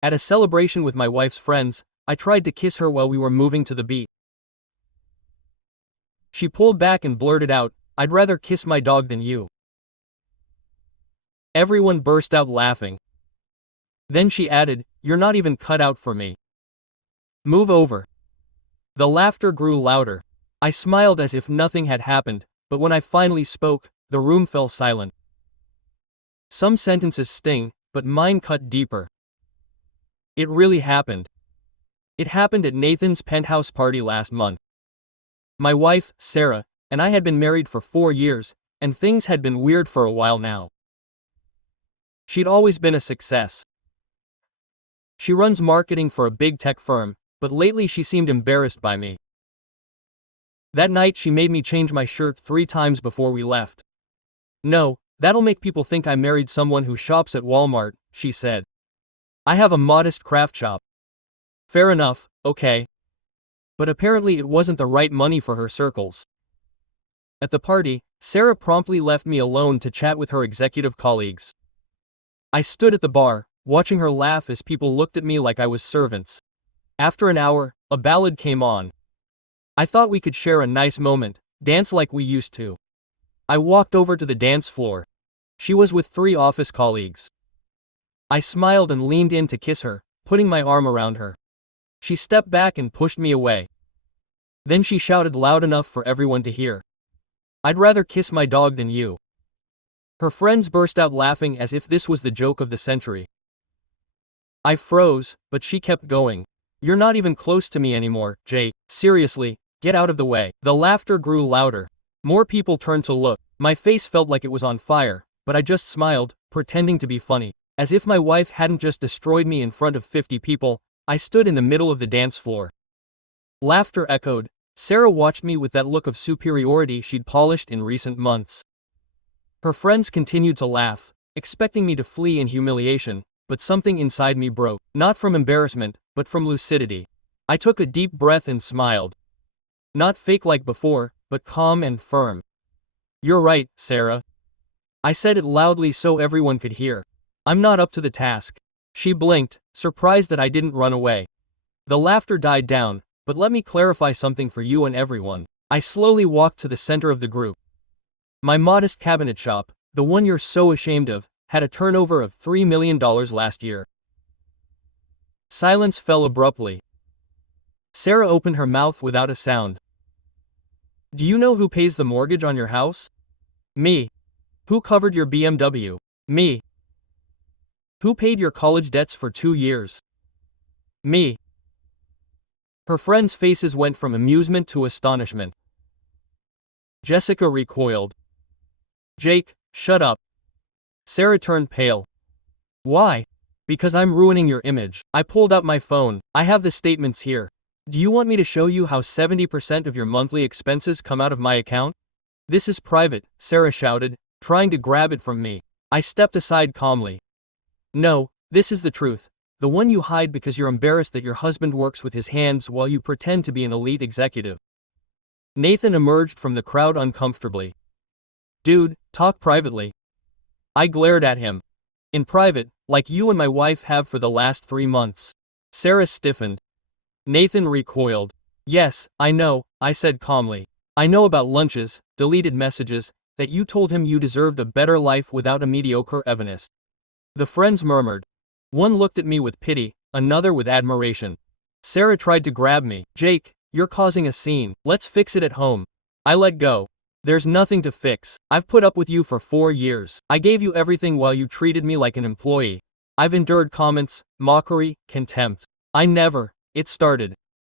At a celebration with my wife's friends, I tried to kiss her while we were moving to the beach. She pulled back and blurted out, "I'd rather kiss my dog than you." Everyone burst out laughing. Then she added, "You're not even cut out for me. Move over." The laughter grew louder. I smiled as if nothing had happened, but when I finally spoke, the room fell silent. Some sentences sting, but mine cut deeper. It really happened. It happened at Nathan's penthouse party last month. My wife, Sarah, and I had been married for 4 years, and things had been weird for a while now. She'd always been a success. She runs marketing for a big tech firm, but lately she seemed embarrassed by me. That night she made me change my shirt 3 times before we left. "No, that'll make people think I married someone who shops at Walmart," she said. "I have a modest craft shop." Fair enough, okay. But apparently it wasn't the right money for her circles. At the party, Sarah promptly left me alone to chat with her executive colleagues. I stood at the bar, watching her laugh as people looked at me like I was servants. After an hour, a ballad came on. I thought we could share a nice moment, dance like we used to. I walked over to the dance floor. She was with 3 office colleagues. I smiled and leaned in to kiss her, putting my arm around her. She stepped back and pushed me away. Then she shouted loud enough for everyone to hear, "I'd rather kiss my dog than you." Her friends burst out laughing as if this was the joke of the century. I froze, but she kept going. "You're not even close to me anymore, Jake. Seriously, get out of the way." The laughter grew louder. More people turned to look. My face felt like it was on fire, but I just smiled, pretending to be funny. As if my wife hadn't just destroyed me in front of 50 people, I stood in the middle of the dance floor. Laughter echoed. Sarah watched me with that look of superiority she'd polished in recent months. Her friends continued to laugh, expecting me to flee in humiliation, but something inside me broke, not from embarrassment, but from lucidity. I took a deep breath and smiled. Not fake like before, but calm and firm. "You're right, Sarah." I said it loudly so everyone could hear. "I'm not up to the task." She blinked, surprised that I didn't run away. The laughter died down, but let me clarify something for you and everyone. I slowly walked to the center of the group. My modest cabinet shop, the one you're so ashamed of, had a turnover of $3 million last year. Silence fell abruptly. Sarah opened her mouth without a sound. "Do you know who pays the mortgage on your house?" "Me." "Who covered your BMW?" "Me." "Who paid your college debts for 2 years?" "Me." Her friends' faces went from amusement to astonishment. Jessica recoiled. "Jake, shut up." Sarah turned pale. "Why?" "Because I'm ruining your image." I pulled out my phone. "I have the statements here. Do you want me to show you how 70% of your monthly expenses come out of my account?" "This is private," Sarah shouted, trying to grab it from me. I stepped aside calmly. "No, this is the truth. The one you hide because you're embarrassed that your husband works with his hands while you pretend to be an elite executive." Nathan emerged from the crowd uncomfortably. "Dude, talk privately." I glared at him. "In private, like you and my wife have for the last 3 months." Sarah stiffened. Nathan recoiled. "Yes, I know," I said calmly. "I know about lunches, deleted messages, that you told him you deserved a better life without a mediocre evanist." The friends murmured. One looked at me with pity, another with admiration. Sarah tried to grab me. "Jake, you're causing a scene. Let's fix it at home." I let go. "There's nothing to fix. I've put up with you for 4 years. I gave you everything while you treated me like an employee. I've endured comments, mockery, contempt. It started.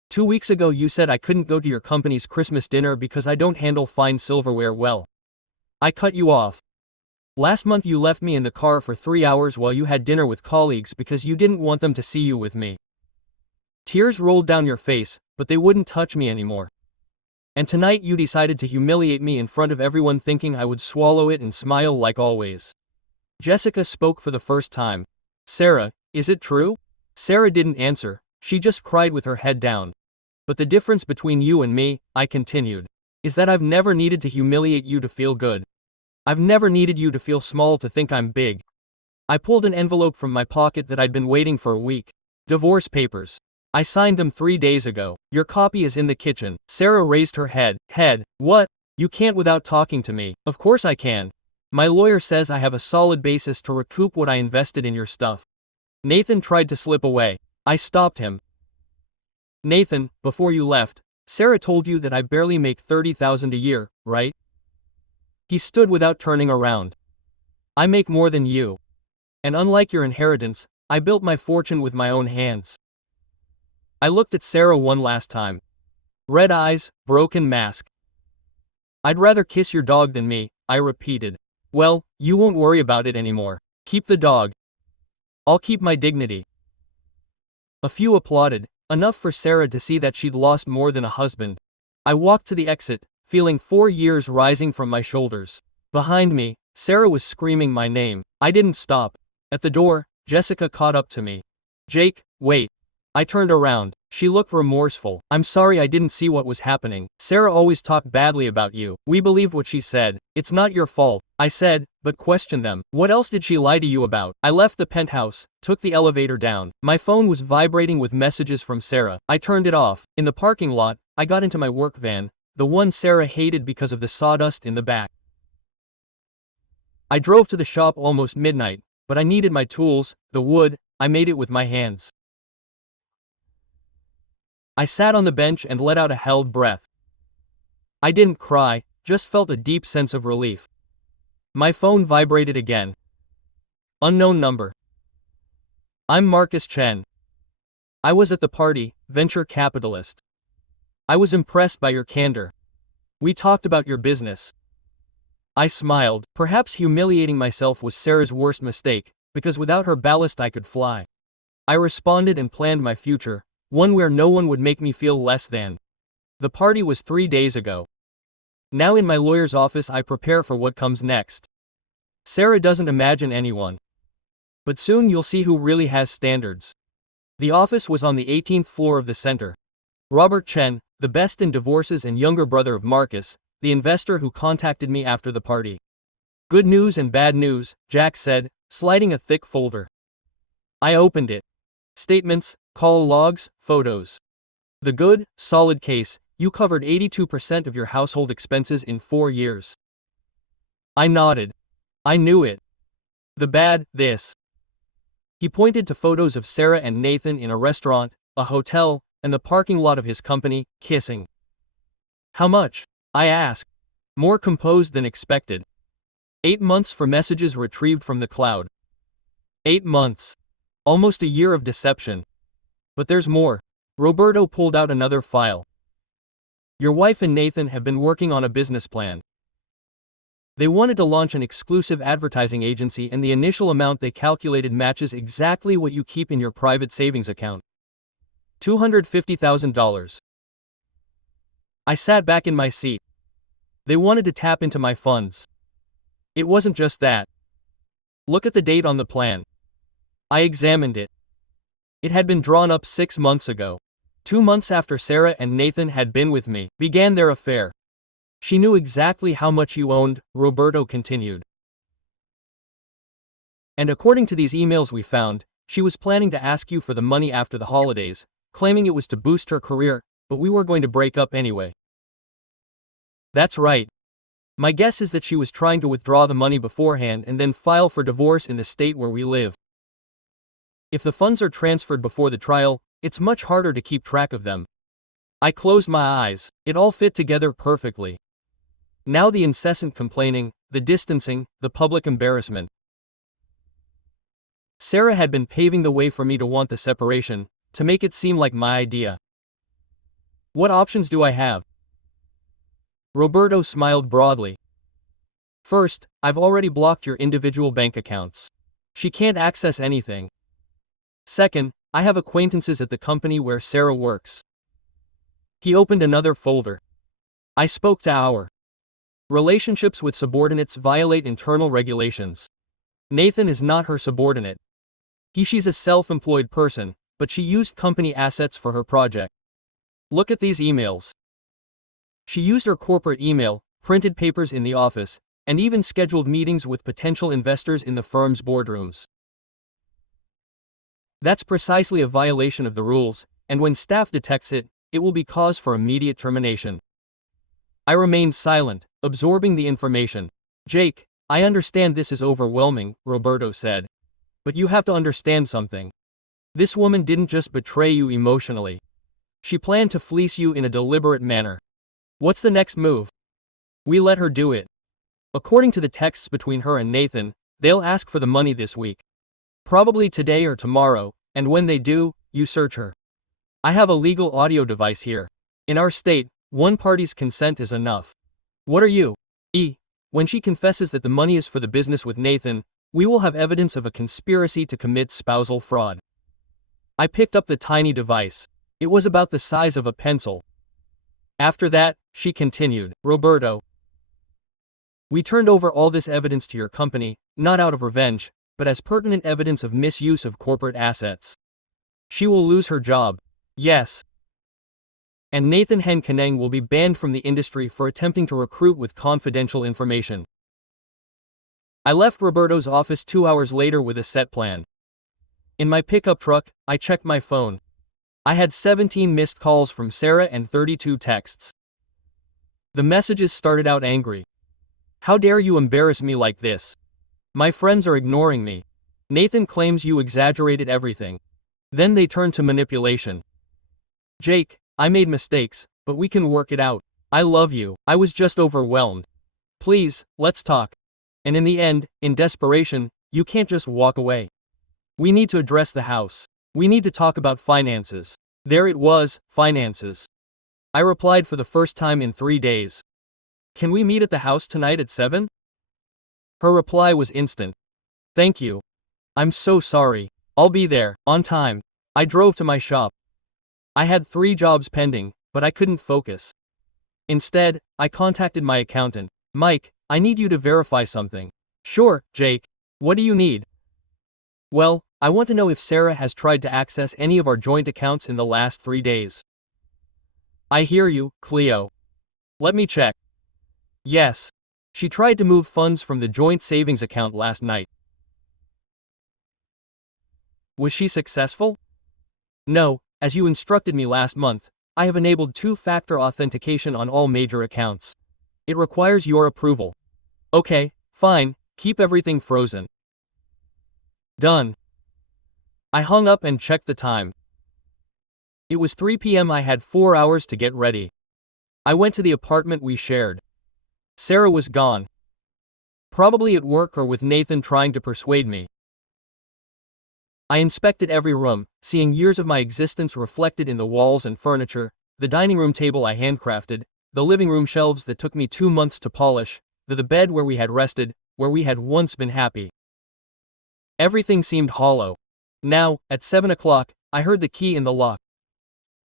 2 weeks ago you said I couldn't go to your company's Christmas dinner because I don't handle fine silverware well. I cut you off. Last month you left me in the car for 3 hours while you had dinner with colleagues because you didn't want them to see you with me. Tears rolled down your face, but they wouldn't touch me anymore. And tonight you decided to humiliate me in front of everyone thinking I would swallow it and smile like always." Jessica spoke for the first time. "Sarah, is it true?" Sarah didn't answer, she just cried with her head down. "But the difference between you and me," I continued, "is that I've never needed to humiliate you to feel good. I've never needed you to feel small to think I'm big. I pulled an envelope from my pocket that I'd been waiting for a week. Divorce papers. I signed them 3 days ago. Your copy is in the kitchen. Sarah raised her head. What? You can't without talking to me. Of course I can. My lawyer says I have a solid basis to recoup what I invested in your stuff. Nathan tried to slip away. I stopped him. Nathan, before you left, Sarah told you that I barely make $30,000 a year, right? He stood without turning around. I make more than you. And unlike your inheritance, I built my fortune with my own hands. I looked at Sarah one last time. Red eyes, broken mask. I'd rather kiss your dog than me, I repeated. Well, you won't worry about it anymore. Keep the dog. I'll keep my dignity. A few applauded, enough for Sarah to see that she'd lost more than a husband. I walked to the exit, feeling 4 years rising from my shoulders. Behind me, Sarah was screaming my name. I didn't stop. At the door, Jessica caught up to me. Jake, wait. I turned around. She looked remorseful. I'm sorry, I didn't see what was happening. Sarah always talked badly about you. We believed what she said. It's not your fault. I said, but questioned them. What else did she lie to you about? I left the penthouse, took the elevator down. My phone was vibrating with messages from Sarah. I turned it off. In the parking lot, I got into my work van, the one Sarah hated because of the sawdust in the back. I drove to the shop almost midnight, but I needed my tools, the wood. I made it with my hands. I sat on the bench and let out a held breath. I didn't cry, just felt a deep sense of relief. My phone vibrated again. Unknown number. I'm Marcus Chen. I was at the party, venture capitalist. I was impressed by your candor. We talked about your business. I smiled. Perhaps humiliating myself was Sarah's worst mistake, because without her ballast I could fly. I responded and planned my future, one where no one would make me feel less than. The party was 3 days ago. Now in my lawyer's office I prepare for what comes next. Sarah doesn't imagine anyone. But soon you'll see who really has standards. The office was on the 18th floor of the center. Robert Chen, the best in divorces and younger brother of Marcus, the investor who contacted me after the party. Good news and bad news, Jack said, sliding a thick folder. I opened it. Statements, call logs, photos. The good, solid case, you covered 82% of your household expenses in 4 years. I nodded. I knew it. The bad, this. He pointed to photos of Sarah and Nathan in a restaurant, a hotel, and the parking lot of his company, kissing. How much? I asked. More composed than expected. 8 months for messages retrieved from the cloud. 8 months. Almost a year of deception. But there's more. Roberto pulled out another file. Your wife and Nathan have been working on a business plan. They wanted to launch an exclusive advertising agency, and the initial amount they calculated matches exactly what you keep in your private savings account. $250,000. I sat back in my seat. They wanted to tap into my funds. It wasn't just that. Look at the date on the plan. I examined it. It had been drawn up 6 months ago. 2 months after Sarah and Nathan had been with me, began their affair. She knew exactly how much you owned, Roberto continued. And according to these emails we found, she was planning to ask you for the money after the holidays, claiming it was to boost her career, but we were going to break up anyway. That's right. My guess is that she was trying to withdraw the money beforehand and then file for divorce in the state where we live. If the funds are transferred before the trial, it's much harder to keep track of them. I closed my eyes. It all fit together perfectly. Now the incessant complaining, the distancing, the public embarrassment. Sarah had been paving the way for me to want the separation, to make it seem like my idea. What options do I have? Roberto smiled broadly. First, I've already blocked your individual bank accounts. She can't access anything. Second, I have acquaintances at the company where Sarah works. He opened another folder. I spoke to our relationships with subordinates violate internal regulations. Nathan is not her subordinate. She's a self-employed person, but she used company assets for her project. Look at these emails. She used her corporate email, printed papers in the office, and even scheduled meetings with potential investors in the firm's boardrooms. That's precisely a violation of the rules, and when staff detects it, it will be cause for immediate termination. I remained silent, absorbing the information. Jake, I understand this is overwhelming, Roberto said. But you have to understand something. This woman didn't just betray you emotionally. She planned to fleece you in a deliberate manner. What's the next move? We let her do it. According to the texts between her and Nathan, they'll ask for the money this week. Probably today or tomorrow, and when they do, you search her. I have a legal audio device here. In our state, one party's consent is enough. What are you? When she confesses that the money is for the business with Nathan, we will have evidence of a conspiracy to commit spousal fraud. I picked up the tiny device. It was about the size of a pencil. After that, she continued, Roberto, we turned over all this evidence to your company, not out of revenge, but as pertinent evidence of misuse of corporate assets. She will lose her job. Yes. And Nathan Henkeneng will be banned from the industry for attempting to recruit with confidential information. I left Roberto's office 2 hours later with a set plan. In my pickup truck, I checked my phone. I had 17 missed calls from Sarah and 32 texts. The messages started out angry. How dare you embarrass me like this? My friends are ignoring me. Nathan claims you exaggerated everything. Then they turned to manipulation. Jake, I made mistakes, but we can work it out. I love you. I was just overwhelmed. Please, let's talk. And in the end, in desperation, you can't just walk away. We need to address the house. We need to talk about finances. There it was, finances. I replied for the first time in 3 days. Can we meet at the house tonight at 7? Her reply was instant. Thank you. I'm so sorry. I'll be there, on time. I drove to my shop. I had 3 jobs pending, but I couldn't focus. Instead, I contacted my accountant. Mike, I need you to verify something. Sure, Jake. What do you need? Well, I want to know if Sarah has tried to access any of our joint accounts in the last 3 days. I hear you, Cleo. Let me check. Yes. She tried to move funds from the joint savings account last night. Was she successful? No, as you instructed me last month, I have enabled 2-factor authentication on all major accounts. It requires your approval. Okay, fine, keep everything frozen. Done. I hung up and checked the time. It was 3 p.m. I had 4 hours to get ready. I went to the apartment we shared. Sarah was gone. Probably at work or with Nathan trying to persuade me. I inspected every room, seeing years of my existence reflected in the walls and furniture, the dining room table I handcrafted, the living room shelves that took me 2 months to polish, the bed where we had rested, where we had once been happy. Everything seemed hollow. Now, at 7 o'clock, I heard the key in the lock.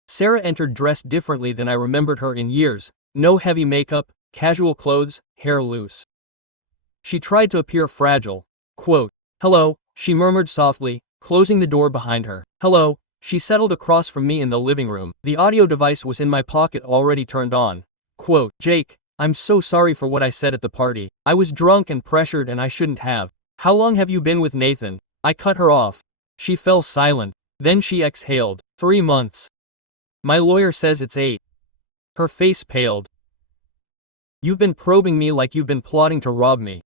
Sarah entered dressed differently than I remembered her in years, no heavy makeup, casual clothes, hair loose. She tried to appear fragile. Quote, hello, she murmured softly, closing the door behind her. Hello, she settled across from me in the living room. The audio device was in my pocket already turned on. Quote, Jake, I'm so sorry for what I said at the party. I was drunk and pressured and I shouldn't have. How long have you been with Nathan? I cut her off. She fell silent. Then she exhaled. 3 months. My lawyer says it's 8. Her face paled. You've been probing me like you've been plotting to rob me.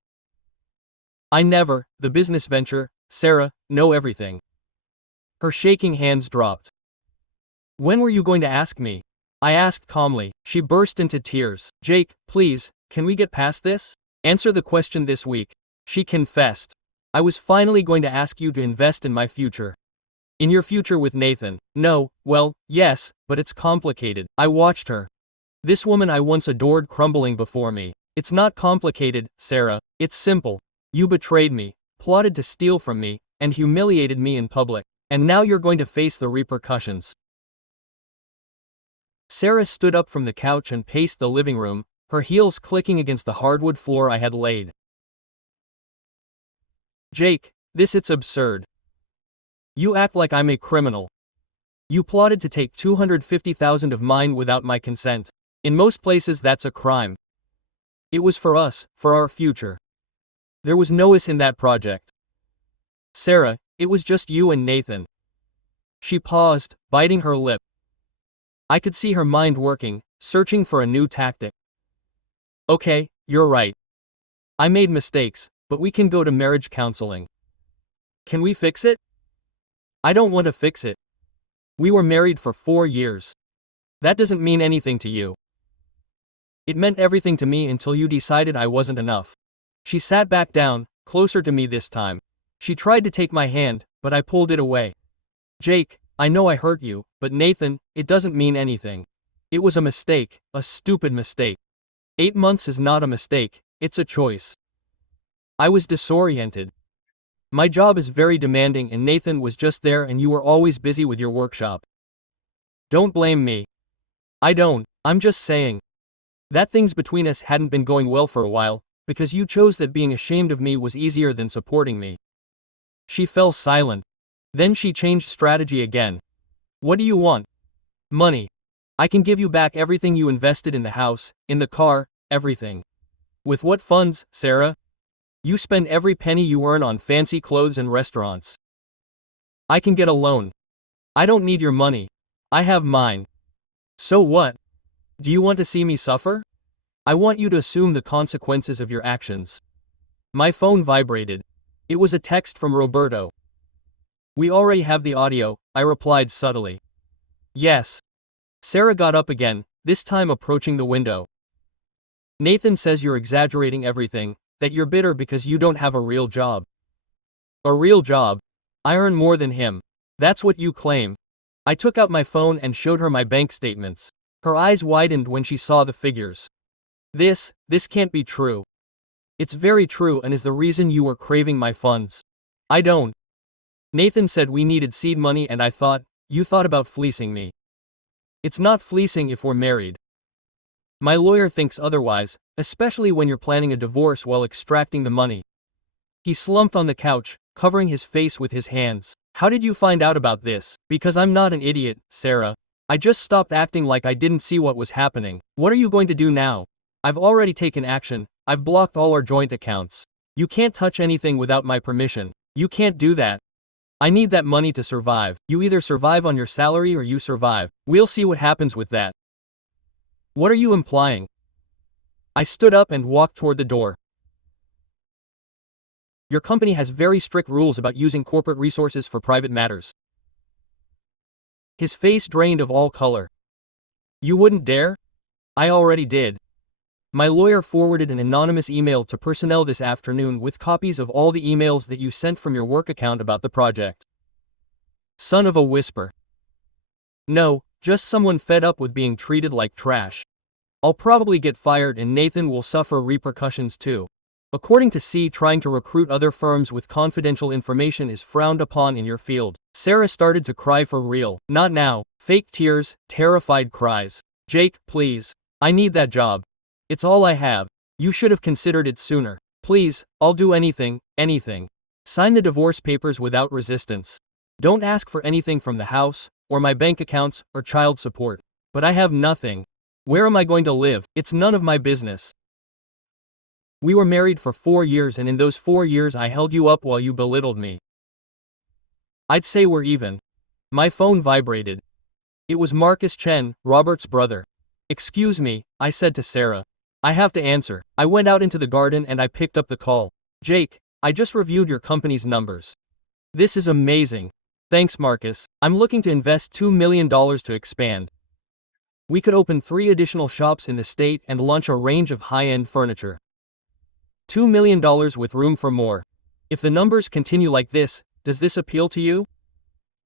I never, the business venture, Sarah, know everything. Her shaking hands dropped. When were you going to ask me? I asked calmly. She burst into tears. Jake, please, can we get past this? Answer the question this week. She confessed. I was finally going to ask you to invest in my future. In your future with Nathan. No, well, yes, but it's complicated. I watched her. This woman I once adored crumbling before me. It's not complicated, Sarah. It's simple. You betrayed me, plotted to steal from me, and humiliated me in public. And now you're going to face the repercussions. Sarah stood up from the couch and paced the living room, her heels clicking against the hardwood floor I had laid. Jake, it's absurd. You act like I'm a criminal. You plotted to take $250,000 of mine without my consent. In most places that's a crime. It was for us, for our future. There was no us in that project. Sarah, it was just you and Nathan. She paused, biting her lip. I could see her mind working, searching for a new tactic. Okay, you're right. I made mistakes, but we can go to marriage counseling. Can we fix it? I don't want to fix it. We were married for 4 years. That doesn't mean anything to you. It meant everything to me until you decided I wasn't enough. She sat back down, closer to me this time. She tried to take my hand, but I pulled it away. Jake, I know I hurt you, but Nathan, it doesn't mean anything. It was a mistake, a stupid mistake. 8 months is not a mistake, it's a choice. I was disoriented. My job is very demanding and Nathan was just there and you were always busy with your workshop. Don't blame me. I don't, I'm just saying. That things between us hadn't been going well for a while, because you chose that being ashamed of me was easier than supporting me. She fell silent. Then she changed strategy again. What do you want? Money. I can give you back everything you invested in the house, in the car, everything. With what funds, Sarah? You spend every penny you earn on fancy clothes and restaurants. I can get a loan. I don't need your money. I have mine. So what? Do you want to see me suffer? I want you to assume the consequences of your actions. My phone vibrated. It was a text from Roberto. We already have the audio, I replied subtly. Yes. Sarah got up again, this time approaching the window. Nathan says you're exaggerating everything, that you're bitter because you don't have a real job. A real job? I earn more than him. That's what you claim. I took out my phone and showed her my bank statements. Her eyes widened when she saw the figures. This can't be true. It's very true and is the reason you were craving my funds. I don't. Nathan said we needed seed money and I thought, you thought about fleecing me. It's not fleecing if we're married. My lawyer thinks otherwise, especially when you're planning a divorce while extracting the money. He slumped on the couch, covering his face with his hands. How did you find out about this? Because I'm not an idiot, Sarah. I just stopped acting like I didn't see what was happening. What are you going to do now? I've already taken action. I've blocked all our joint accounts. You can't touch anything without my permission. You can't do that. I need that money to survive. You either survive on your salary or you survive. We'll see what happens with that. What are you implying? I stood up and walked toward the door. Your company has very strict rules about using corporate resources for private matters. His face drained of all color. You wouldn't dare? I already did. My lawyer forwarded an anonymous email to personnel this afternoon with copies of all the emails that you sent from your work account about the project. Son of a whisper. No, just someone fed up with being treated like trash. I'll probably get fired and Nathan will suffer repercussions too. According to C, trying to recruit other firms with confidential information is frowned upon in your field. Sarah started to cry for real. Not now. Fake tears, terrified cries. Jake, please. I need that job. It's all I have. You should have considered it sooner. Please, I'll do anything, anything. Sign the divorce papers without resistance. Don't ask for anything from the house, or my bank accounts, or child support. But I have nothing. Where am I going to live? It's none of my business. We were married for 4 years and in those 4 years I held you up while you belittled me. I'd say we're even. My phone vibrated. It was Marcus Chen, Robert's brother. Excuse me, I said to Sarah. I have to answer. I went out into the garden and I picked up the call. Jake, I just reviewed your company's numbers. This is amazing. Thanks, Marcus. I'm looking to invest $2 million to expand. We could open 3 additional shops in the state and launch a range of high-end furniture. $2 million with room for more. If the numbers continue like this, does this appeal to you?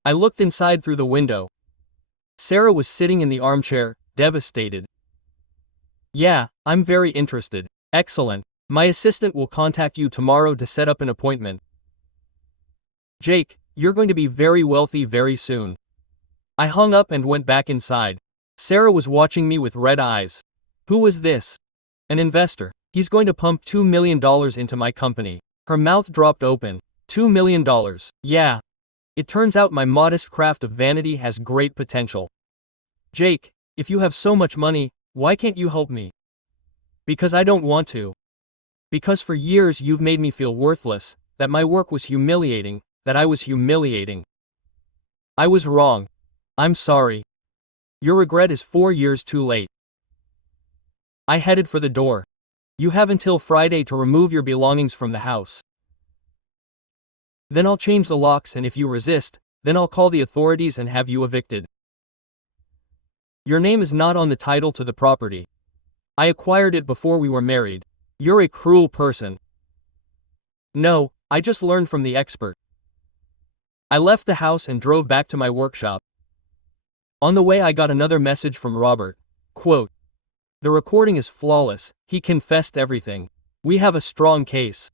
I looked inside through the window. Sarah was sitting in the armchair, devastated. Yeah, I'm very interested. Excellent. My assistant will contact you tomorrow to set up an appointment. Jake, you're going to be very wealthy very soon. I hung up and went back inside. Sarah was watching me with red eyes. Who was this? An investor. He's going to pump $2 million into my company. Her mouth dropped open. $2 million. Yeah. It turns out my modest craft of vanity has great potential. Jake, if you have so much money, why can't you help me? Because I don't want to. Because for years you've made me feel worthless, that my work was humiliating, that I was humiliating. I was wrong. I'm sorry. Your regret is 4 years too late. I headed for the door. You have until Friday to remove your belongings from the house. Then I'll change the locks, and if you resist, then I'll call the authorities and have you evicted. Your name is not on the title to the property. I acquired it before we were married. You're a cruel person. No, I just learned from the expert. I left the house and drove back to my workshop. On the way I got another message from Robert. Quote, "The recording is flawless, he confessed everything. We have a strong case."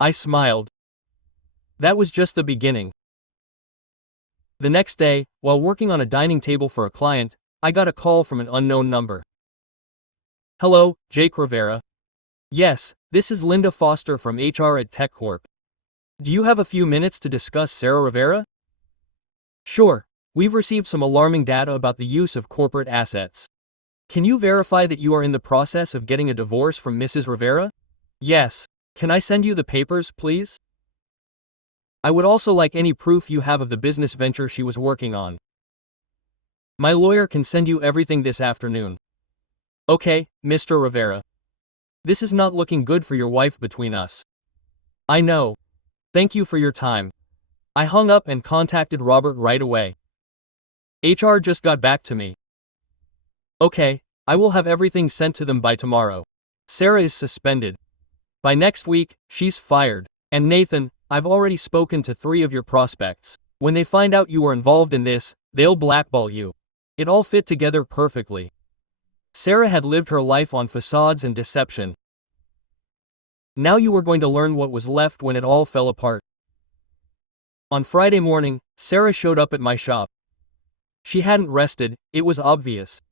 I smiled. That was just the beginning. The next day, while working on a dining table for a client, I got a call from an unknown number. "Hello, Jake Rivera." "Yes, this is Linda Foster from HR at TechCorp. Do you have a few minutes to discuss Sarah Rivera?" "Sure. We've received some alarming data about the use of corporate assets. Can you verify that you are in the process of getting a divorce from Mrs. Rivera?" "Yes. Can I send you the papers, please?" "I would also like any proof you have of the business venture she was working on." "My lawyer can send you everything this afternoon." "Okay, Mr. Rivera. This is not looking good for your wife between us." "I know. Thank you for your time." I hung up and contacted Robert right away. HR just got back to me. "Okay, I will have everything sent to them by tomorrow. Sarah is suspended. By next week, she's fired. And Nathan, I've already spoken to 3 of your prospects. When they find out you were involved in this, they'll blackball you." It all fit together perfectly. Sarah had lived her life on facades and deception. Now you were going to learn what was left when it all fell apart. On Friday morning, Sarah showed up at my shop. She hadn't rested, it was obvious.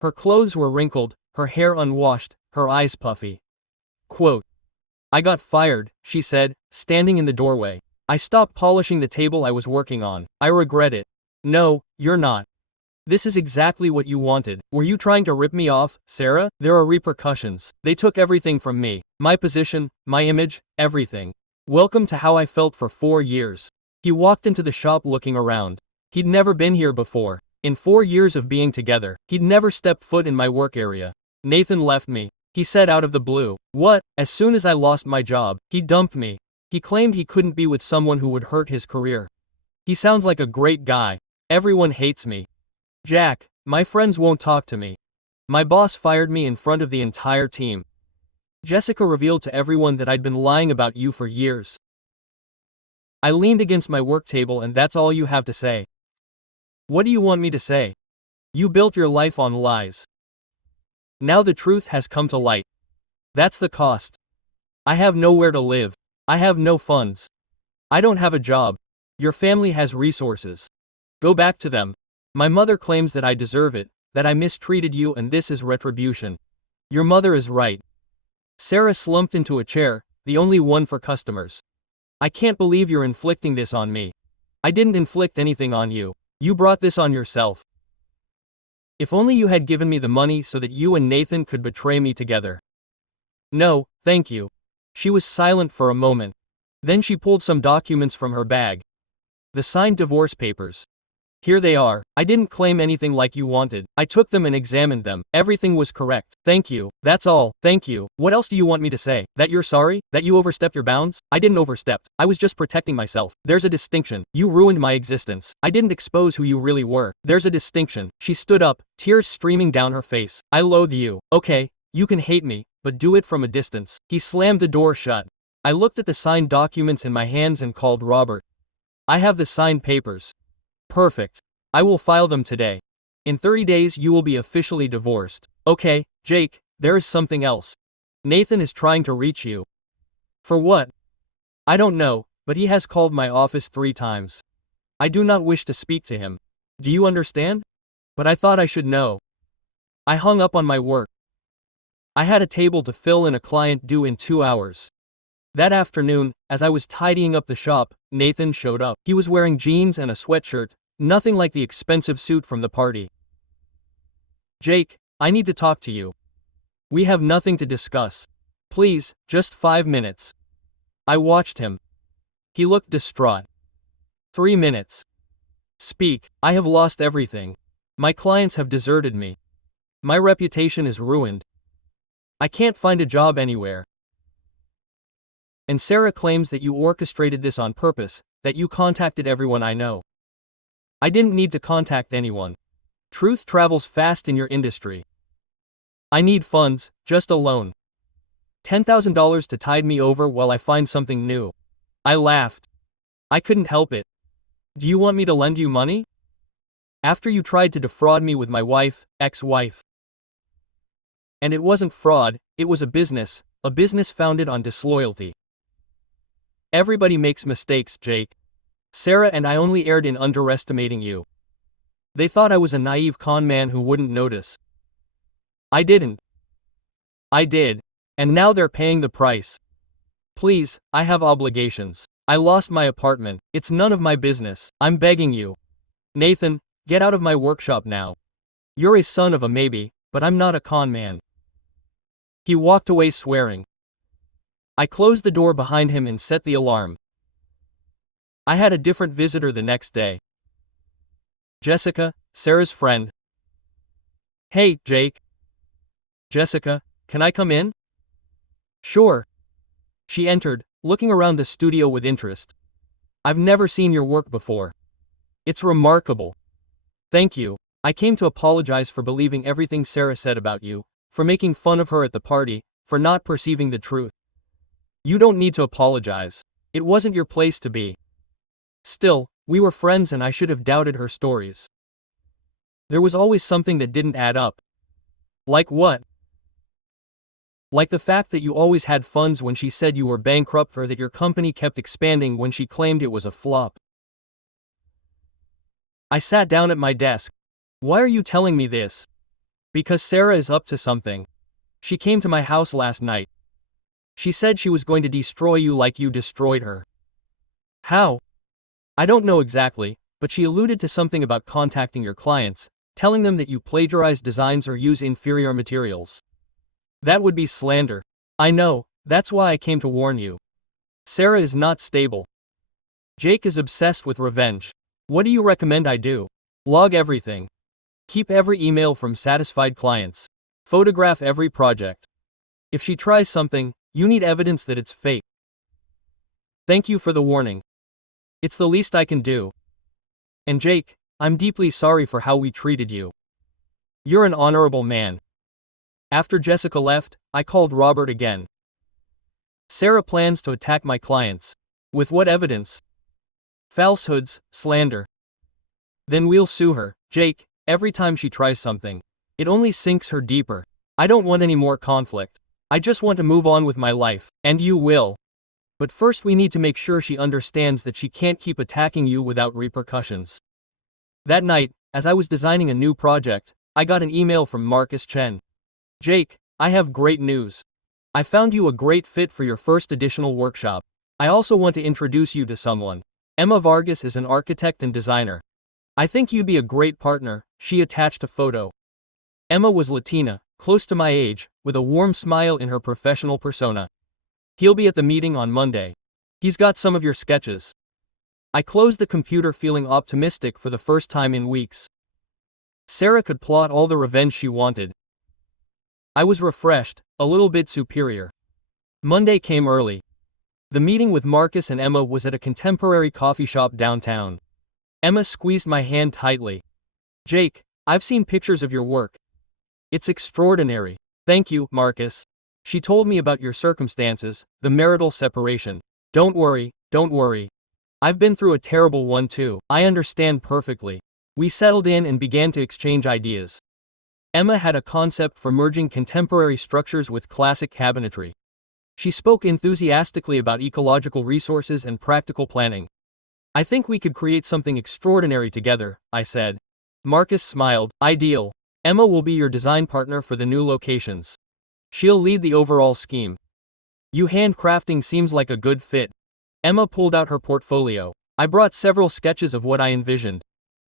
Her clothes were wrinkled, her hair unwashed, her eyes puffy. Quote, "I got fired," she said, standing in the doorway. "I stopped polishing the table I was working on. I regret it." "No, you're not. This is exactly what you wanted. Were you trying to rip me off, Sarah? There are repercussions. They took everything from me. My position, my image, everything. Welcome to how I felt for 4 years." He walked into the shop looking around. He'd never been here before. In 4 years of being together, he'd never stepped foot in my work area. "Nathan left me," he said out of the blue. "What? As soon as I lost my job, he dumped me. He claimed he couldn't be with someone who would hurt his career. He sounds like a great guy. Everyone hates me. Jack, my friends won't talk to me. My boss fired me in front of the entire team. Jessica revealed to everyone that I'd been lying about you for years." I leaned against my work table. "And that's all you have to say? What do you want me to say? You built your life on lies. Now the truth has come to light. That's the cost. I have nowhere to live. I have no funds. I don't have a job. Your family has resources. Go back to them. My mother claims that I deserve it, that I mistreated you, and this is retribution. Your mother is right." Sarah slumped into a chair, the only one for customers. "I can't believe you're inflicting this on me." "I didn't inflict anything on you. You brought this on yourself. If only you had given me the money so that you and Nathan could betray me together." "No, thank you." She was silent for a moment. Then she pulled some documents from her bag. "The signed divorce papers. Here they are. I didn't claim anything like you wanted. I took them and examined them. Everything was correct. Thank you. That's all. Thank you. What else do you want me to say? That you're sorry? That you overstepped your bounds?" "I didn't overstep. I was just protecting myself. There's a distinction. You ruined my existence. I didn't expose who you really were. There's a distinction." She stood up, tears streaming down her face. "I loathe you. Okay, you can hate me, but do it from a distance." He slammed the door shut. I looked at the signed documents in my hands and called Robert. "I have the signed papers." "Perfect. I will file them today. In 30 days you will be officially divorced." "Okay, Jake, there is something else. Nathan is trying to reach you." "For what?" "I don't know, but he has called my office 3 times. I do not wish to speak to him. Do you understand? But I thought I should know." I hung up on my work. I had a table to fill and a client due in 2 hours. That afternoon, as I was tidying up the shop, Nathan showed up. He was wearing jeans and a sweatshirt, nothing like the expensive suit from the party. "Jake, I need to talk to you. We have nothing to discuss. Please, just 5 minutes." I watched him. He looked distraught. 3 minutes. Speak, I have lost everything. My clients have deserted me. My reputation is ruined. I can't find a job anywhere. And Sarah claims that you orchestrated this on purpose, that you contacted everyone I know. I didn't need to contact anyone. Truth travels fast in your industry. I need funds, just a loan. $10,000 to tide me over while I find something new. I laughed. I couldn't help it. Do you want me to lend you money? After you tried to defraud me with my wife, ex-wife. And it wasn't fraud, it was a business founded on disloyalty. Everybody makes mistakes, Jake. Sarah and I only erred in underestimating you. They thought I was a naive con man who wouldn't notice. I didn't. I did. And now they're paying the price. Please, I have obligations. I lost my apartment. It's none of my business. I'm begging you. Nathan, get out of my workshop now. You're a son of a maybe, but I'm not a con man. He walked away swearing. I closed the door behind him and set the alarm. I had a different visitor the next day. Jessica, Sarah's friend. Hey, Jake. Jessica, can I come in? Sure. She entered, looking around the studio with interest. I've never seen your work before. It's remarkable. Thank you. I came to apologize for believing everything Sarah said about you, for making fun of her at the party, for not perceiving the truth. You don't need to apologize. It wasn't your place to be. Still, we were friends and I should have doubted her stories. There was always something that didn't add up. Like what? Like the fact that you always had funds when she said you were bankrupt, or that your company kept expanding when she claimed it was a flop. I sat down at my desk. Why are you telling me this? Because Sarah is up to something. She came to my house last night. She said she was going to destroy you like you destroyed her. How? I don't know exactly, but she alluded to something about contacting your clients, telling them that you plagiarize designs or use inferior materials. That would be slander. I know, that's why I came to warn you. Sarah is not stable. Jake is obsessed with revenge. What do you recommend I do? Log everything. Keep every email from satisfied clients. Photograph every project. If she tries something, you need evidence that it's fake. Thank you for the warning. It's the least I can do. And Jake, I'm deeply sorry for how we treated you. You're an honorable man. After Jessica left, I called Robert again. Sarah plans to attack my clients. With what evidence? Falsehoods, slander. Then we'll sue her, Jake, every time she tries something. It only sinks her deeper. I don't want any more conflict. I just want to move on with my life, and you will. But first we need to make sure she understands that she can't keep attacking you without repercussions. That night, as I was designing a new project, I got an email from Marcus Chen. Jake, I have great news. I found you a great fit for your first additional workshop. I also want to introduce you to someone. Emma Vargas is an architect and designer. I think you'd be a great partner. She attached a photo. Emma was Latina, close to my age, with a warm smile in her professional persona. He'll be at the meeting on Monday. He's got some of your sketches. I closed the computer feeling optimistic for the first time in weeks. Sarah could plot all the revenge she wanted. I was refreshed, a little bit superior. Monday came early. The meeting with Marcus and Emma was at a contemporary coffee shop downtown. Emma squeezed my hand tightly. Jake, I've seen pictures of your work. It's extraordinary. Thank you, Marcus. She told me about your circumstances, the marital separation. Don't worry, don't worry. I've been through a terrible one too. I understand perfectly. We settled in and began to exchange ideas. Emma had a concept for merging contemporary structures with classic cabinetry. She spoke enthusiastically about ecological resources and practical planning. I think we could create something extraordinary together, I said. Marcus smiled. Ideal. Emma will be your design partner for the new locations. She'll lead the overall scheme. You handcrafting seems like a good fit. Emma pulled out her portfolio. I brought several sketches of what I envisioned.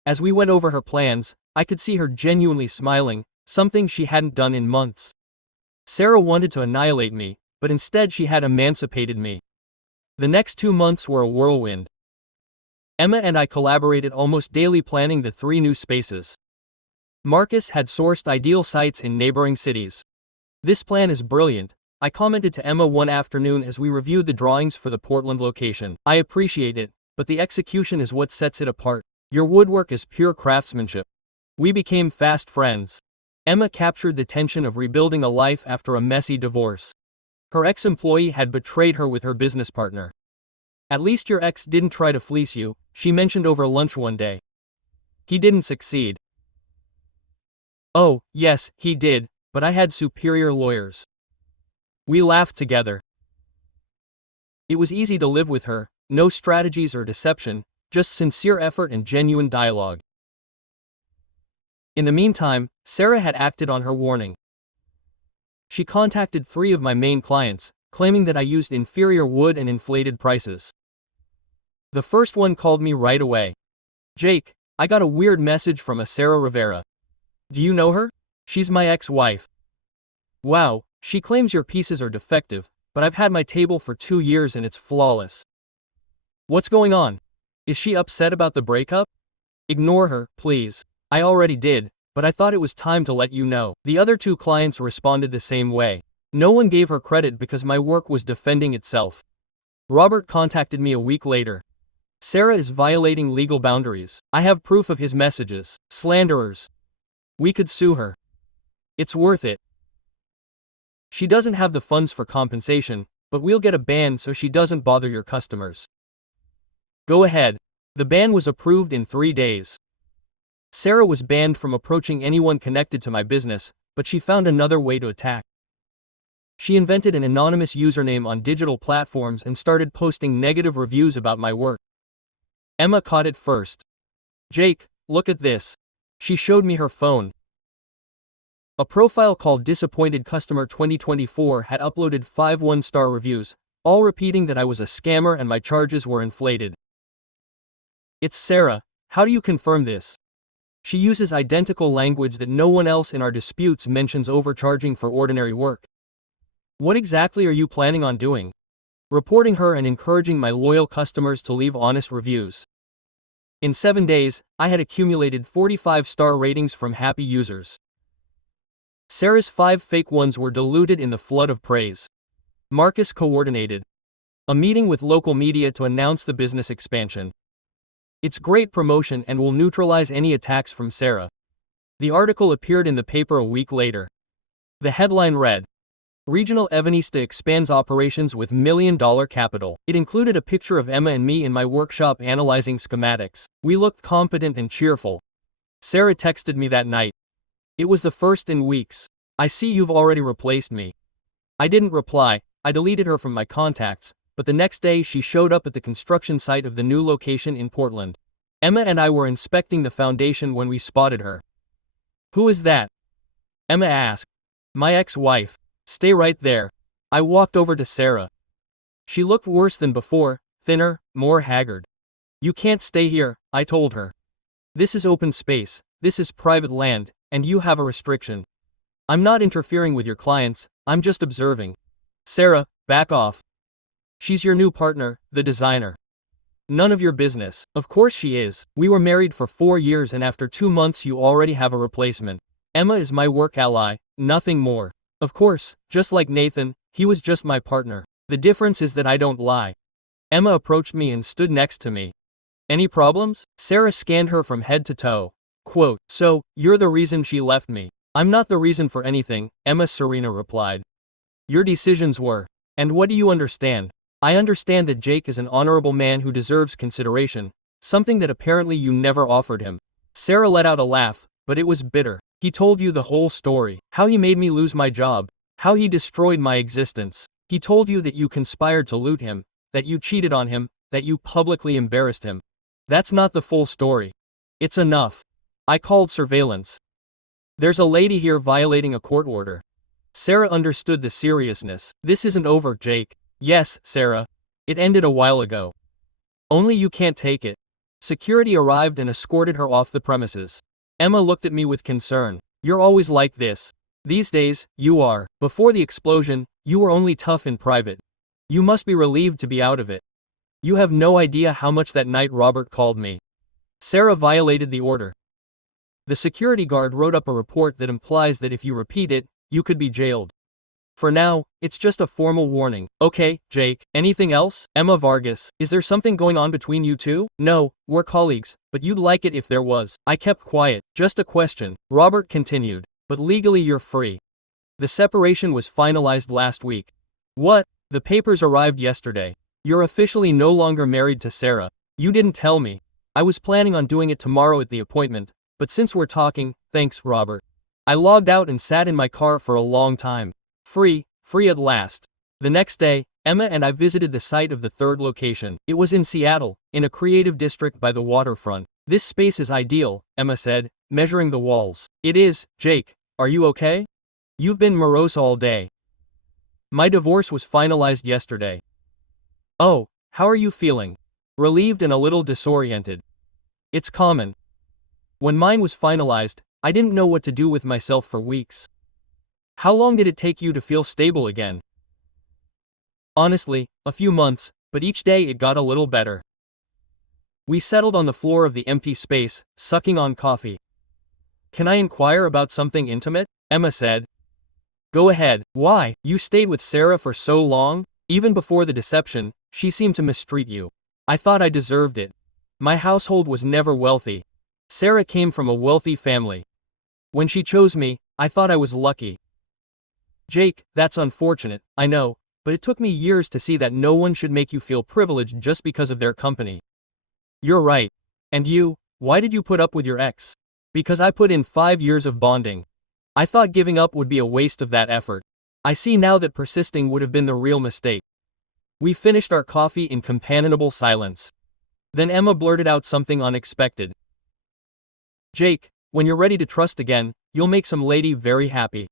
As we went over her plans, I could see her genuinely smiling, something she hadn't done in months. Sarah wanted to annihilate me, but instead she had emancipated me. The next 2 months were a whirlwind. Emma and I collaborated almost daily planning the 3 new spaces. Marcus had sourced ideal sites in neighboring cities. "This plan is brilliant," I commented to Emma one afternoon as we reviewed the drawings for the Portland location. "I appreciate it, but the execution is what sets it apart. Your woodwork is pure craftsmanship." We became fast friends. Emma captured the tension of rebuilding a life after a messy divorce. Her ex-employee had betrayed her with her business partner. "At least your ex didn't try to fleece you," she mentioned over lunch one day. "He didn't succeed." "Oh, yes, he did, but I had superior lawyers." We laughed together. It was easy to live with her, no strategies or deception, just sincere effort and genuine dialogue. In the meantime, Sarah had acted on her warning. She contacted 3 of my main clients, claiming that I used inferior wood and inflated prices. The first one called me right away. "Jake, I got a weird message from a Sarah Rivera. Do you know her? She's my ex-wife. Wow, she claims your pieces are defective, but I've had my table for 2 years and it's flawless. What's going on? Is she upset about the breakup? Ignore her, please." I already did, but I thought it was time to let you know. The other 2 clients responded the same way. No one gave her credit because my work was defending itself. Robert contacted me a week later. "Sarah is violating legal boundaries. I have proof of his messages. Slanderers. We could sue her. It's worth it. She doesn't have the funds for compensation, but we'll get a ban so she doesn't bother your customers." Go ahead. The ban was approved in 3 days. Sarah was banned from approaching anyone connected to my business, but she found another way to attack. She invented an anonymous username on digital platforms and started posting negative reviews about my work. Emma caught it first. "Jake, look at this." She showed me her phone. A profile called Disappointed Customer 2024 had uploaded 5 one-star reviews, all repeating that I was a scammer and my charges were inflated. "It's Sarah. How do you confirm this?" She uses identical language that no one else in our disputes mentions overcharging for ordinary work. "What exactly are you planning on doing?" "Reporting her and encouraging my loyal customers to leave honest reviews." In 7 days, I had accumulated 45-star ratings from happy users. Sarah's 5 fake ones were diluted in the flood of praise. Marcus coordinated a meeting with local media to announce the business expansion. It's great promotion and will neutralize any attacks from Sarah. The article appeared in the paper a week later. The headline read, "Regional Evanista expands operations with $1 million capital." It included a picture of Emma and me in my workshop analyzing schematics. We looked competent and cheerful. Sarah texted me that night. "It was the first in weeks. I see you've already replaced me." I didn't reply. I deleted her from my contacts, but the next day she showed up at the construction site of the new location in Portland. Emma and I were inspecting the foundation when we spotted her. "Who is that?" Emma asked. "My ex-wife." "Stay right there." I walked over to Sarah. She looked worse than before, thinner, more haggard. "You can't stay here," I told her. "This is open space, this is private land, and you have a restriction. I'm not interfering with your clients, I'm just observing." "Sarah, back off. She's your new partner, the designer." "None of your business." "Of course she is. We were married for 4 years and after 2 months you already have a replacement. Emma is my work ally, nothing more. Of course, just like Nathan, he was just my partner. The difference is that I don't lie." Emma approached me and stood next to me. "Any problems?" Sarah scanned her from head to toe. Quote, "So, you're the reason she left me." "I'm not the reason for anything," Emma Serena replied. "Your decisions were. And what do you understand?" "I understand that Jake is an honorable man who deserves consideration, something that apparently you never offered him." Sarah let out a laugh, but it was bitter. "He told you the whole story. How he made me lose my job. How he destroyed my existence. He told you that you conspired to loot him, that you cheated on him, that you publicly embarrassed him. That's not the full story. It's enough. I called surveillance. There's a lady here violating a court order." Sarah understood the seriousness. "This isn't over, Jake." "Yes, Sarah. It ended a while ago. Only you can't take it." Security arrived and escorted her off the premises. Emma looked at me with concern. "You're always like this. These days, you are. Before the explosion, you were only tough in private. You must be relieved to be out of it." You have no idea how much that night Robert called me. Sarah violated the order. The security guard wrote up a report that implies that if you repeat it, you could be jailed. For now, it's just a formal warning. Okay, Jake, anything else? Emma Vargas, is there something going on between you two? No, we're colleagues, but you'd like it if there was. I kept quiet. Just a question. Robert continued. But legally you're free. The separation was finalized last week. What? The papers arrived yesterday. You're officially no longer married to Sarah. You didn't tell me. I was planning on doing it tomorrow at the appointment, but since we're talking, thanks, Robert. I logged out and sat in my car for a long time. Free at last. The next day, Emma and I visited the site of the third location. It was in Seattle, in a creative district by the waterfront. This space is ideal, Emma said, measuring the walls. It is, Jake. Are you okay? You've been morose all day. My divorce was finalized yesterday. Oh, how are you feeling? Relieved and a little disoriented. It's common. When mine was finalized, I didn't know what to do with myself for weeks. How long did it take you to feel stable again? Honestly, a few months, but each day it got a little better. We settled on the floor of the empty space, sucking on coffee. Can I inquire about something intimate? Emma said. Go ahead. Why? You stayed with Sarah for so long? Even before the deception, she seemed to mistreat you. I thought I deserved it. My household was never wealthy. Sarah came from a wealthy family. When she chose me, I thought I was lucky. Jake, that's unfortunate, I know, but it took me years to see that no one should make you feel privileged just because of their company. You're right. And you, why did you put up with your ex? Because I put in 5 years of bonding. I thought giving up would be a waste of that effort. I see now that persisting would have been the real mistake. We finished our coffee in companionable silence. Then Emma blurted out something unexpected. Jake, when you're ready to trust again, you'll make some lady very happy.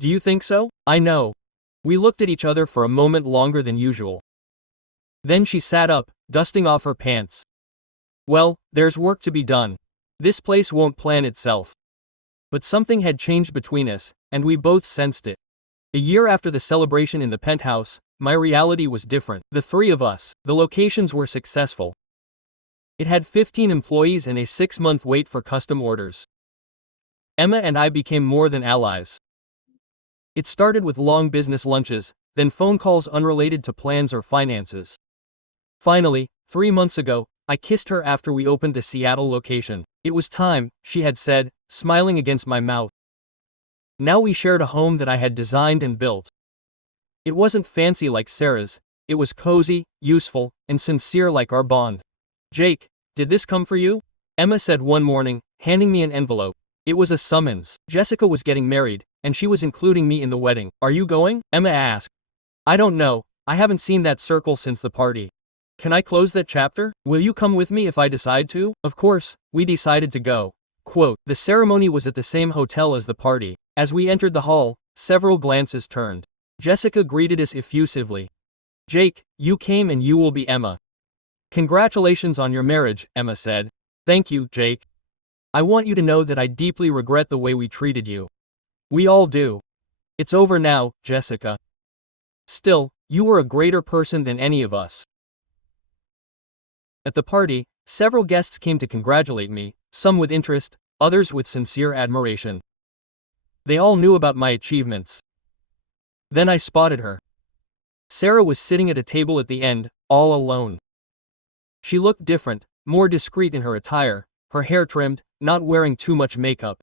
Do you think so? I know. We looked at each other for a moment longer than usual. Then she sat up, dusting off her pants. Well, there's work to be done. This place won't plan itself. But something had changed between us, and we both sensed it. A year after the celebration in the penthouse, my reality was different. The three of us, the locations were successful. It had 15 employees and a 6-month wait for custom orders. Emma and I became more than allies. It started with long business lunches, then phone calls unrelated to plans or finances. Finally, 3 months ago, I kissed her after we opened the Seattle location. It was time, she had said, smiling against my mouth. Now we shared a home that I had designed and built. It wasn't fancy like Sarah's, it was cozy, useful, and sincere like our bond. Jake, did this come for you? Emma said one morning, handing me an envelope. It was a summons. Jessica was getting married, and she was including me in the wedding. Are you going? Emma asked. I don't know, I haven't seen that circle since the party. Can I close that chapter? Will you come with me if I decide to? Of course, we decided to go. Quote, the ceremony was at the same hotel as the party. As we entered the hall, several glances turned. Jessica greeted us effusively. Jake, you came and you will be Emma. Congratulations on your marriage, Emma said. Thank you, Jake. I want you to know that I deeply regret the way we treated you. We all do. It's over now, Jessica. Still, you were a greater person than any of us. At the party, several guests came to congratulate me, some with interest, others with sincere admiration. They all knew about my achievements. Then I spotted her. Sarah was sitting at a table at the end, all alone. She looked different, more discreet in her attire, her hair trimmed, not wearing too much makeup.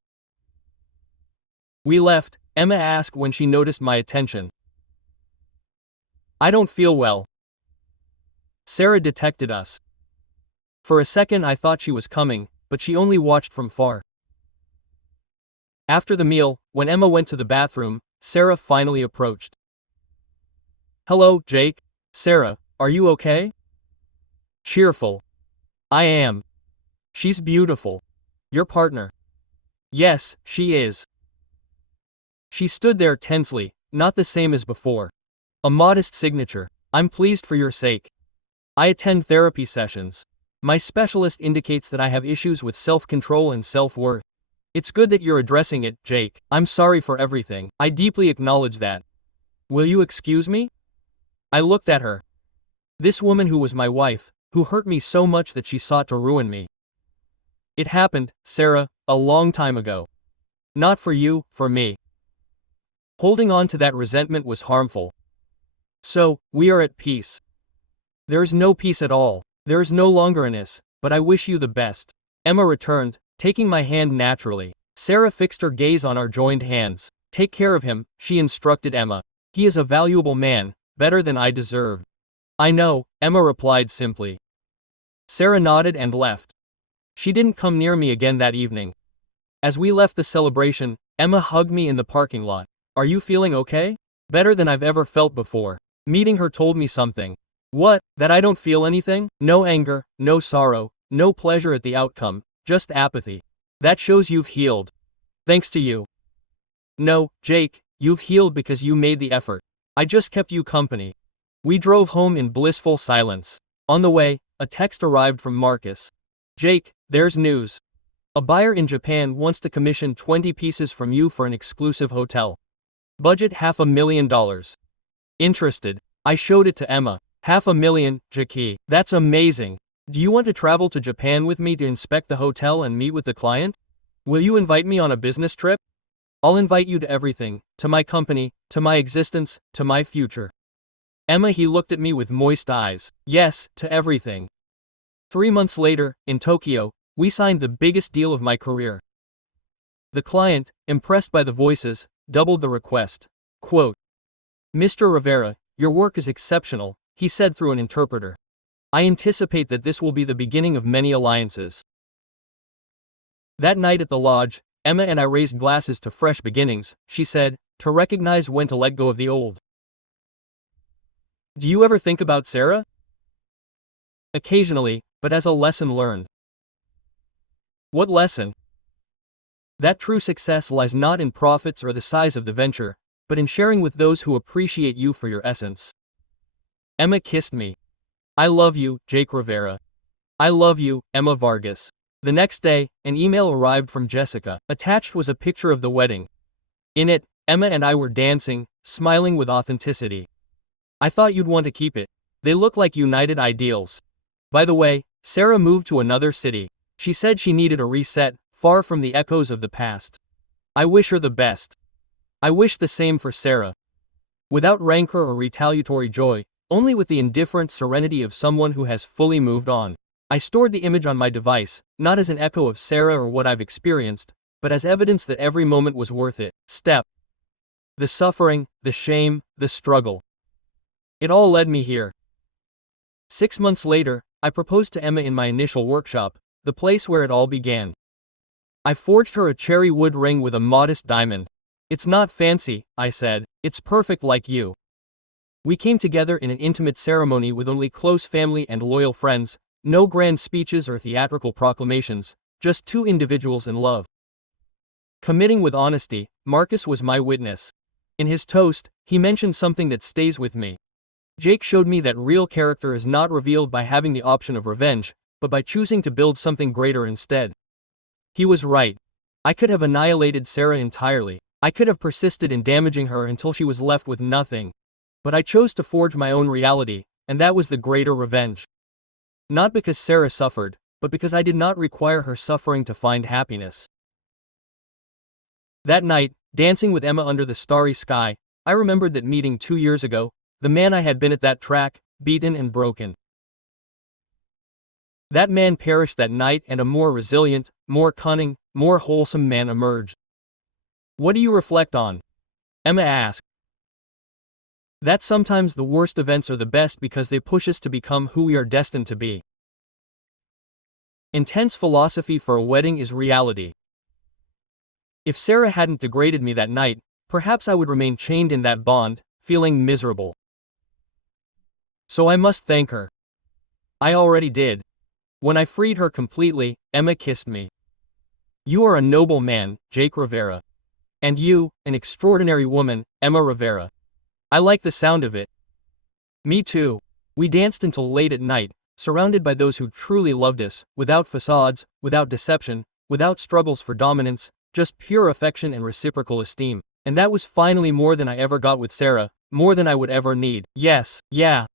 We left, Emma asked when she noticed my attention. I don't feel well. Sarah detected us. For a second I thought she was coming, but she only watched from far. After the meal, when Emma went to the bathroom, Sarah finally approached. Hello, Jake. Sarah, are you okay? Cheerful. I am. She's beautiful. Your partner. Yes, she is. She stood there tensely, not the same as before. A modest signature. I'm pleased for your sake. I attend therapy sessions. My specialist indicates that I have issues with self-control and self-worth. It's good that you're addressing it, Jake. I'm sorry for everything. I deeply acknowledge that. Will you excuse me? I looked at her. This woman who was my wife, who hurt me so much that she sought to ruin me. It happened, Sarah, a long time ago. Not for you, for me. Holding on to that resentment was harmful. So, we are at peace. There is no peace at all. There is no longer an is, but I wish you the best. Emma returned, taking my hand naturally. Sarah fixed her gaze on our joined hands. Take care of him, she instructed Emma. He is a valuable man, better than I deserve. I know, Emma replied simply. Sarah nodded and left. She didn't come near me again that evening. As we left the celebration, Emma hugged me in the parking lot. Are you feeling okay? Better than I've ever felt before. Meeting her told me something. What? That I don't feel anything? No anger, no sorrow, no pleasure at the outcome, just apathy. That shows you've healed. Thanks to you. No, Jake, you've healed because you made the effort. I just kept you company. We drove home in blissful silence. On the way, a text arrived from Marcus. Jake, there's news. A buyer in Japan wants to commission 20 pieces from you for an exclusive hotel. Budget $500,000. Interested? I showed it to Emma. $500,000, Jackie. That's amazing. Do you want to travel to Japan with me to inspect the hotel and meet with the client? Will you invite me on a business trip? I'll invite you to everything, to my company, to my existence, to my future. Emma, he looked at me with moist eyes. Yes, to everything. 3 months later, in Tokyo, we signed the biggest deal of my career. The client, impressed by the voices, doubled the request. Quote, Mr. Rivera, your work is exceptional, he said through an interpreter. I anticipate that this will be the beginning of many alliances. That night at the lodge, Emma and I raised glasses to fresh beginnings, she said, to recognize when to let go of the old. Do you ever think about Sarah? Occasionally, but as a lesson learned. What lesson? That true success lies not in profits or the size of the venture, but in sharing with those who appreciate you for your essence. Emma kissed me. I love you, Jake Rivera. I love you, Emma Vargas. The next day, an email arrived from Jessica. Attached was a picture of the wedding. In it, Emma and I were dancing, smiling with authenticity. I thought you'd want to keep it. They look like united ideals. By the way, Sarah moved to another city. She said she needed a reset, far from the echoes of the past. I wish her the best. I wish the same for Sarah. Without rancor or retaliatory joy, only with the indifferent serenity of someone who has fully moved on. I stored the image on my device, not as an echo of Sarah or what I've experienced, but as evidence that every moment was worth it. Step. The suffering, the shame, the struggle. It all led me here. 6 months later, I proposed to Emma in my initial workshop, the place where it all began. I forged her a cherry wood ring with a modest diamond. It's not fancy, I said, it's perfect like you. We came together in an intimate ceremony with only close family and loyal friends, no grand speeches or theatrical proclamations, just two individuals in love. Committing with honesty, Marcus was my witness. In his toast, he mentioned something that stays with me. Jake showed me that real character is not revealed by having the option of revenge, but by choosing to build something greater instead. He was right. I could have annihilated Sarah entirely. I could have persisted in damaging her until she was left with nothing. But I chose to forge my own reality, and that was the greater revenge. Not because Sarah suffered, but because I did not require her suffering to find happiness. That night, dancing with Emma under the starry sky, I remembered that meeting 2 years ago, the man I had been at that track, beaten and broken. That man perished that night and a more resilient, more cunning, more wholesome man emerged. What do you reflect on? Emma asked. That sometimes the worst events are the best because they push us to become who we are destined to be. Intense philosophy for a wedding is reality. If Sarah hadn't degraded me that night, perhaps I would remain chained in that bond, feeling miserable. So I must thank her. I already did. When I freed her completely, Emma kissed me. You are a noble man, Jake Rivera. And you, an extraordinary woman, Emma Rivera. I like the sound of it. Me too. We danced until late at night, surrounded by those who truly loved us, without facades, without deception, without struggles for dominance, just pure affection and reciprocal esteem. And that was finally more than I ever got with Sarah, more than I would ever need. Yes, yeah,